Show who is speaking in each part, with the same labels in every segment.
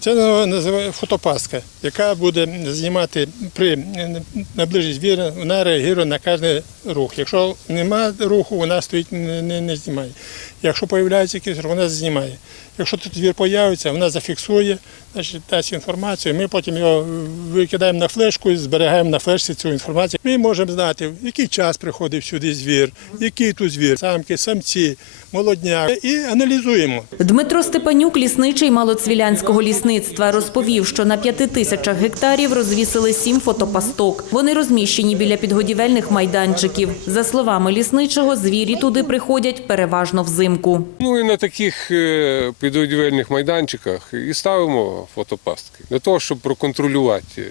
Speaker 1: Це називає фотопастка, яка буде знімати при наближенні звіра, вона реагує на кожен рух. Якщо немає руху, вона стоїть не, не, знімає. Якщо з'являється якийсь рух, вона знімає. Якщо тут звір з'явиться, вона зафіксує, значить дасть інформацію. Ми потім його викидаємо на флешку і зберігаємо на флешці цю інформацію. Ми можемо знати, в який час приходив сюди звір, який тут звір, самки, самці, молодняк. І аналізуємо.
Speaker 2: Дмитро Степанюк, лісничий малоцвілянського лісництва, розповів, що на п'яти тисячах гектарів розвісили сім фотопасток. Вони розміщені біля підгодівельних майданчиків. За словами лісничого, звірі туди приходять переважно взимку.
Speaker 3: Ну і на таких е, підгодівельних майданчиках і ставимо фотопастки для того, щоб проконтролювати е,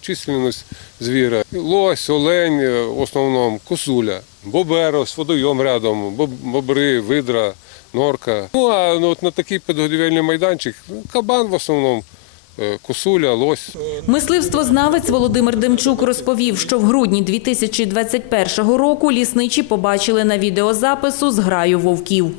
Speaker 3: численність звіра. Лось, олень, е, в основному косуля, боберос, водойом рядом, бобри, видра, норка. Ну а ну, от на такий підгодівельний майданчик кабан в основному, е, косуля, лось.
Speaker 2: Мисливствознавець Володимир Демчук розповів, що в грудні 2021 року лісничі побачили на відеозапису зграю вовків.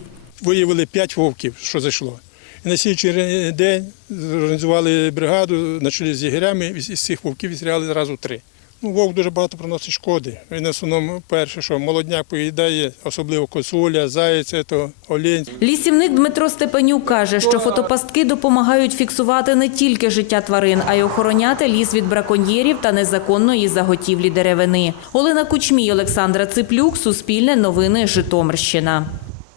Speaker 1: виявили п'ять вовків, що зайшло. І на слідчий день зорганізували бригаду чолі з єгерями, з цих вовків відстріляли зразу три. Ну, вовк дуже багато приносить шкоди. Він в основному перше, що молодняк поїдає, особливо косуля, заяць, то олень.
Speaker 2: Лісівник Дмитро Степанюк каже, що фотопастки допомагають фіксувати не тільки життя тварин, а й охороняти ліс від браконьєрів та незаконної заготівлі деревини. Олена Кучмій, Олександра Циплюк, Суспільне новини, Житомирщина.